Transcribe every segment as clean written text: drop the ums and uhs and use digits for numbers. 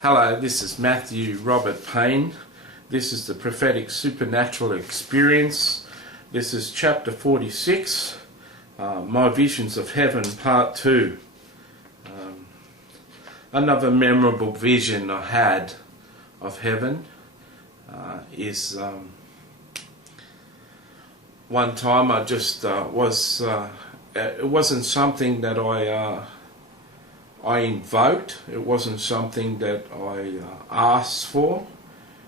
Hello, this is Matthew Robert Payne. This is the Prophetic Supernatural Experience. This is chapter 46, My Visions of Heaven, part 2. Another memorable vision I had of heaven is one time I just it wasn't something that I invoked. It wasn't something that I asked for.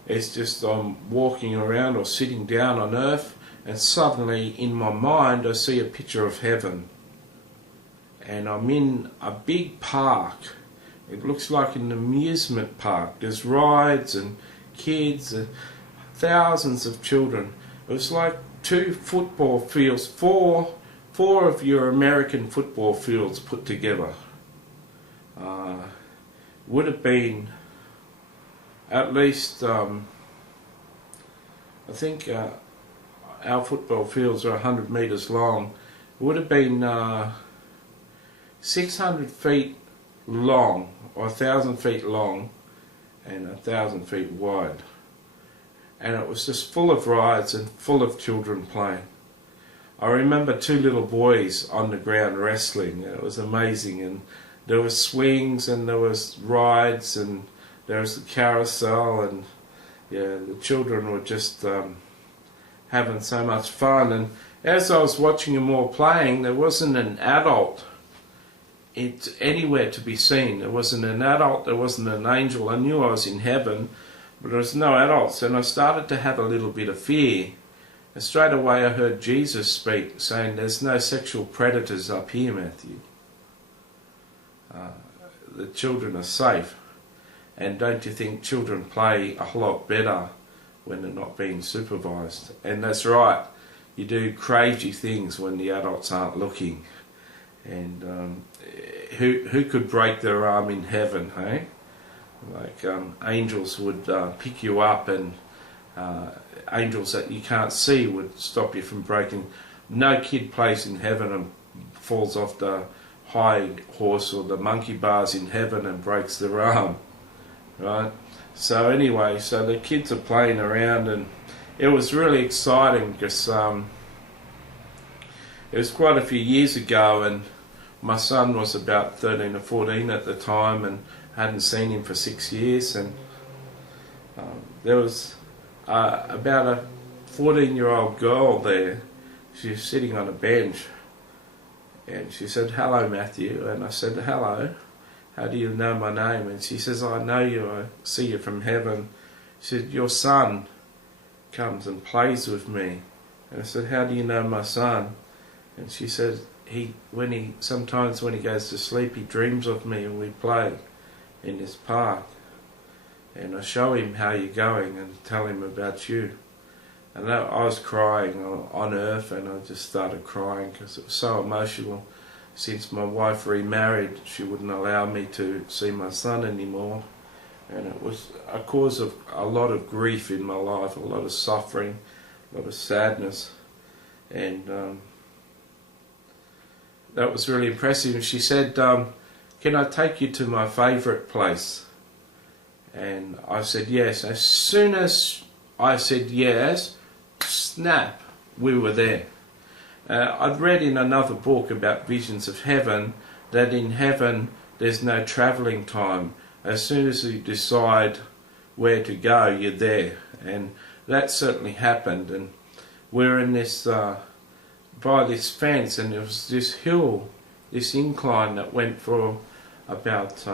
It's just I'm walking around or sitting down on earth, and suddenly in my mind I see a picture of heaven, and I'm in a big park. It looks like an amusement park. There's rides and kids and thousands of children. It was like 2 football fields, four of your American football fields put together. Would have been at least, I think our football fields are 100 metres long. It would have been 600 feet long, or 1,000 feet long, and 1,000 feet wide. And it was just full of rides and full of children playing. I remember 2 little boys on the ground wrestling. It was amazing, and there was swings and there was rides and there was the carousel, and yeah, the children were just having so much fun. And as I was watching them all playing, there wasn't an adult anywhere to be seen. There wasn't an adult, there wasn't an angel. I knew I was in heaven, but there was no adults, and I started to have a little bit of fear. And straight away I heard Jesus speak, saying, "There's no sexual predators up here, Matthew. The children are safe." And don't you think children play a whole lot better when they're not being supervised? And that's right, you do crazy things when the adults aren't looking. And who could break their arm in heaven, hey? Like angels would pick you up, and angels that you can't see would stop you from breaking. No kid plays in heaven and falls off the high horse or the monkey bars in heaven and breaks their arm, right? So anyway, so the kids are playing around, and it was really exciting because it was quite a few years ago, and my son was about 13 or 14 at the time, and hadn't seen him for 6 years. And there was about a 14-year-old girl there. She was sitting on a bench, and she said, "Hello, Matthew." And I said, "Hello, how do you know my name?" And she says, "I know you, I see you from heaven." She said, "Your son comes and plays with me." And I said, "How do you know my son?" And she said, sometimes when he goes to sleep, he dreams of me and we play in this park. And I show him how you're going and tell him about you." And I was crying on earth, and I just started crying because it was so emotional. Since my wife remarried, she wouldn't allow me to see my son anymore, and it was a cause of a lot of grief in my life, a lot of suffering, a lot of sadness. And that was really impressive. And she said, "Can I take you to my favourite place?" And I said yes. As soon as I said yes, snap, we were there. I'd read in another book about visions of heaven that in heaven there's no travelling time. As soon as you decide where to go, you're there. And that certainly happened. And we're in this by this fence, and there was this hill, this incline that went for about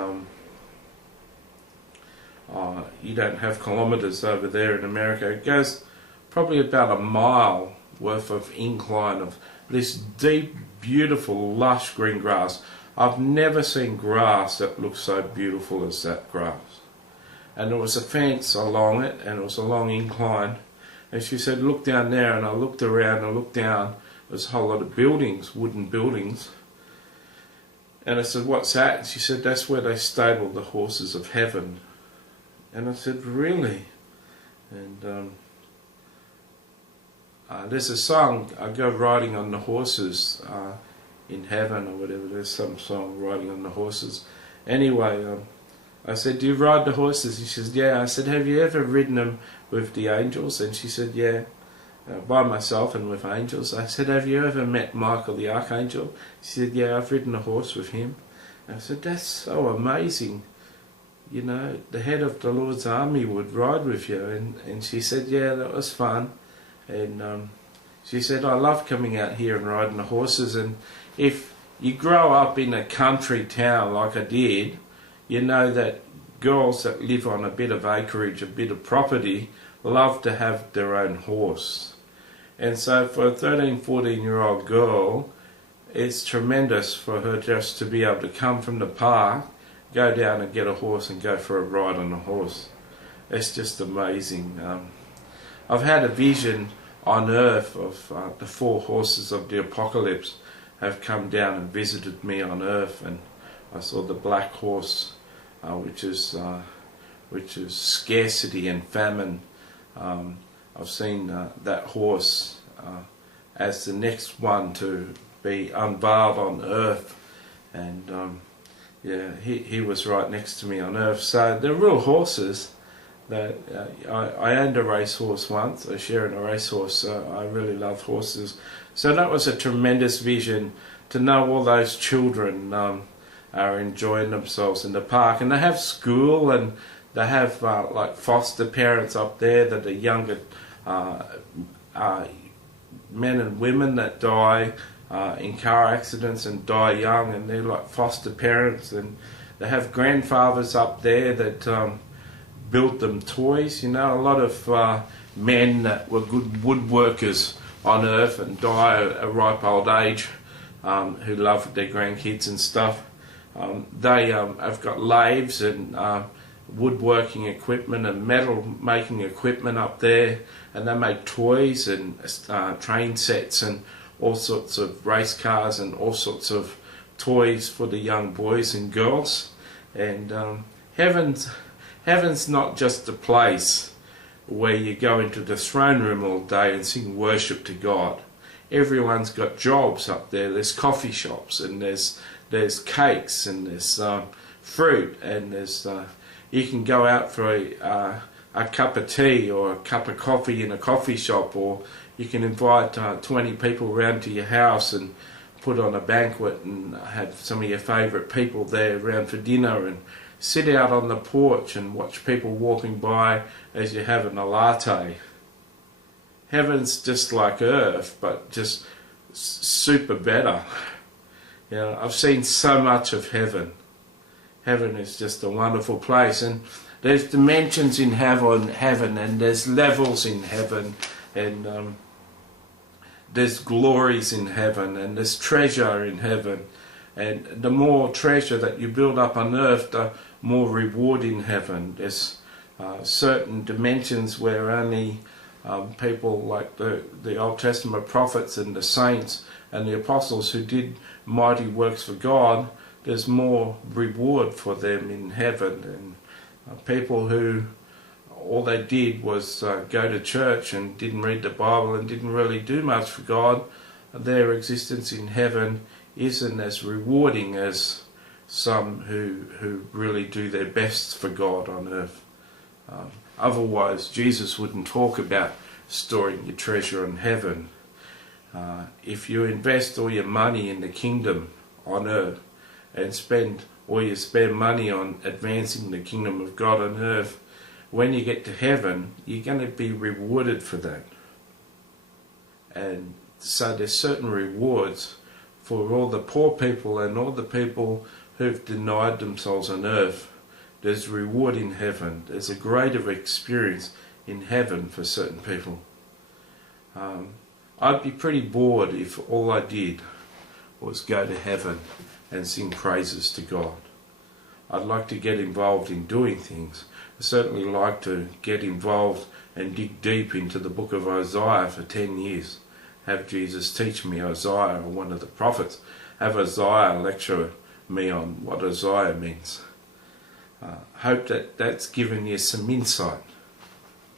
you don't have kilometres over there in America. It goes probably about a mile worth of incline of this deep, beautiful, lush green grass. I've never seen grass that looks so beautiful as that grass. And there was a fence along it, and it was a long incline. And she said, "Look down there." And I looked around and I looked down. There's a whole lot of buildings, wooden buildings. And I said, "What's that?" And she said, "That's where they stable the horses of heaven." And I said, "Really?" And there's a song, "I go riding on the horses in heaven," or whatever. There's some song, "Riding on the Horses." Anyway, I said, do you ride the horses? She says, yeah. I said, have you ever ridden them with the angels? And she said, yeah, by myself and with angels. I said, have you ever met Michael the Archangel? She said, yeah, I've ridden a horse with him. And I said, that's so amazing. You know, the head of the Lord's army would ride with you. And she said, yeah, that was fun. And she said, I love coming out here and riding the horses. And if you grow up in a country town like I did, you know that girls that live on a bit of acreage, a bit of property, love to have their own horse. And so for a 13, 14-year-old girl, it's tremendous for her just to be able to come from the park, go down and get a horse and go for a ride on a horse. It's just amazing. I've had a vision on earth of the 4 horses of the apocalypse have come down and visited me on earth, and I saw the black horse, which is scarcity and famine. I've seen that horse as the next one to be unveiled on earth, and yeah, he was right next to me on earth. So they're real horses. That I owned a racehorse once. I shared a racehorse, so I really love horses. So that was a tremendous vision to know all those children are enjoying themselves in the park, and they have school, and they have like foster parents up there that are younger men and women that die in car accidents and die young, and they're like foster parents, and they have grandfathers up there that built them toys. You know, a lot of men that were good woodworkers on earth and die at a ripe old age, who love their grandkids and stuff. They have got lathes and woodworking equipment and metal making equipment up there, and they make toys and train sets and all sorts of race cars and all sorts of toys for the young boys and girls. And heaven's not just a place where you go into the throne room all day and sing worship to God. Everyone's got jobs up there. There's coffee shops, and there's cakes, and there's fruit, and there's you can go out for a cup of tea or a cup of coffee in a coffee shop, or you can invite 20 people round to your house and put on a banquet and have some of your favourite people there around for dinner, and sit out on the porch and watch people walking by as you're having a latte. Heaven's just like earth, but just super better. You know, I've seen so much of heaven. Heaven is just a wonderful place, and there's dimensions in heaven, and there's levels in heaven, and there's glories in heaven, and there's treasure in heaven. And the more treasure that you build up on earth, the more reward in heaven. There's certain dimensions where only people like the Old Testament prophets and the saints and the apostles who did mighty works for God, there's more reward for them in heaven. And people who all they did was go to church and didn't read the Bible and didn't really do much for God, their existence in heaven isn't as rewarding as some who really do their best for God on earth. Otherwise, Jesus wouldn't talk about storing your treasure in heaven. If you invest all your money in the kingdom on earth and spend all your spare money on advancing the kingdom of God on earth, when you get to heaven, you're going to be rewarded for that. And so there's certain rewards for all the poor people and all the people who've denied themselves on earth. There's reward in heaven. There's a greater experience in heaven for certain people. I'd be pretty bored if all I did was go to heaven and sing praises to God. I'd like to get involved in doing things. I certainly like to get involved and dig deep into the book of Isaiah for 10 years. Have Jesus teach me Isaiah, or one of the prophets. Have Isaiah lecture me on what Isaiah means. Hope that that's given you some insight